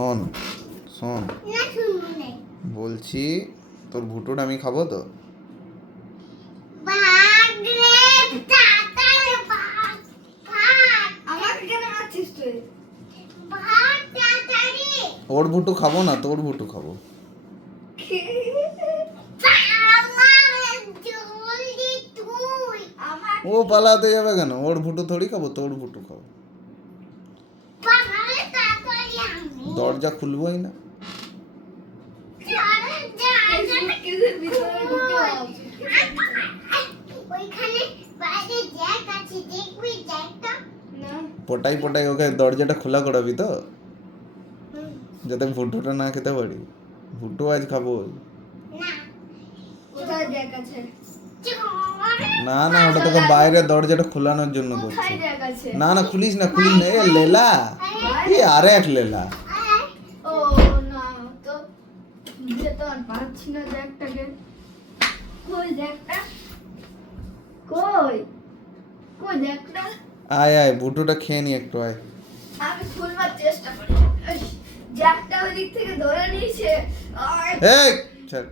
শোন শোন না শুনবো না। বলছি তোর ভুটুটা আমি খাবো তো? ভাগ রে তাড়াতাড়ি ভাগ ভাগ। আমাকে কেন মারছিস তুই? ভাগ তাড়াতাড়ি। ওর ভুটু খাবো না, তোর ভুটু খাবো। আমার জলদি তুই। আমার ও পালাতে যাবে কেন? ওর ভুটু থোড়ি খাবো, তোর ভুটু খাবো। ভাগ তাড়াতাড়ি আমি। দরজা খুলবোই না। কিসের ভিতরে ঢুকে আছিস? ওইখানে বাইরে জ্যাক আছে, দেখবি জ্যাকটা? না পটাই পটাই ওকে দরজাটা খোলা করাবি তো, হুম, যাতে ভুটুটা না খেতে পারি। ভুটু আজ খাবো। না কোথায় জ্যাক আছে? না না, ওটা তোকে বাইরে দরজাটা খোলানোর জন্য কোথায় করছি। জ্যাক আছে? না না, খুলিস না খুলিস না। এ লেলা, এ আর এক লেলা। ও না তো খুঁজে তো আর পাচ্ছি না জ্যাকটাকে। কই জ্যাকটা? কই কই জ্যাকটা? আয় আয়, ভুটুটা খেয়ে নি একটু, আয়। আমি খুলবার চেষ্টা করি। ইস, জ্যাকটা ওই দিক থেকে ধরে নিয়েছে। আয়, এই ছাড়।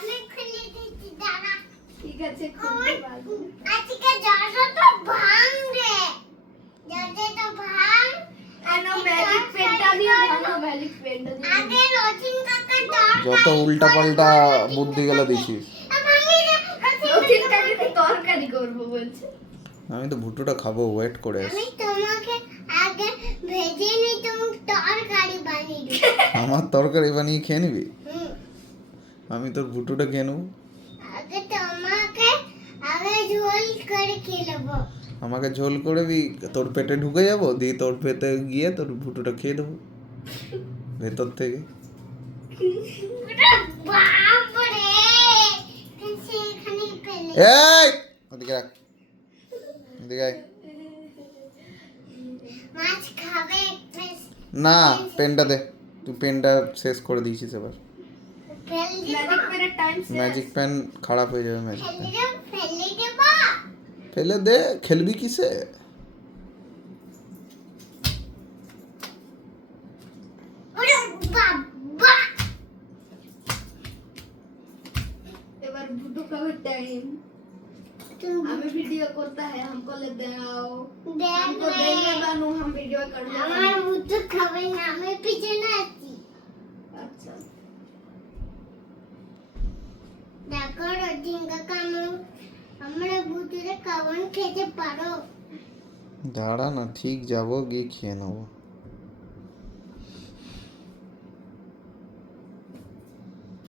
আমি খুলে দিচ্ছি, দাঁড়া। ঠিক আছে খুলতে পারবো। আজকে দরজাটা ভাঙ রে, দরজাটা ভাঙ। আনো ম্যাজিক পেনটা দিয়ে ভাঙো, ম্যাজিক পেনটা দিয়ে ভাঙো। আগে রচিন কাকা দরজা যত উল্টা পাল্টা বুদ্ধি গেলা দিছিস। ভাঙি রে, রথিনটাকে তো তরকারি করবো বলছে। আমি তো ভুটুটা খাবো, ওয়েট করে আছি। আমি তোমাকে আগে ভেজে নি, তুমি তরকারি বানিয়ে দিও। আমার তরকারি বানিয়ে খেয়ে নিবি? হুম, আমি তোর ভুটুটা খেয়ে নেবো। আগে তোমাকে আগে ঝোল করে খেয়ে নেবো। আমাকে ঝোল করবি, তোর পেটে ঢুকে যাবো, দিয়ে তোর পেটে গিয়ে তোর ভুটুটা খেয়ে দেবো ভেতর থেকে। বাপরে, সেখানে ফেলে। এই ওদিকে রাখ, এদিকে আয়। মাছ খাবে? না, পেনটা দে। তুই পেনটা শেষ করে দিয়েছিস এবার। ফেল ম্যাজিক পেনের টাইম শেষ। ম্যাজিক পেন খারাপ হয়ে যাবে। ম্যাজিক পেন ফেলে দেবা? ফেলে দে, খেলবি কিসে? ওরে বাবা, এবার ভুটু খাবার টাইম। हमें वीडियो करता है, हमको ले दाओ, हमको दे दे बानू, हम वीडियो कर ले। আমার ভূত খাবে না, আমি পিছনে আছি। अच्छा দেখো রচিন কাকা, আমরা ভূতের খাবার খেতে পারো? দাঁড়া না, ঠিক যাবো, গিয়ে খেয়ে নেবো।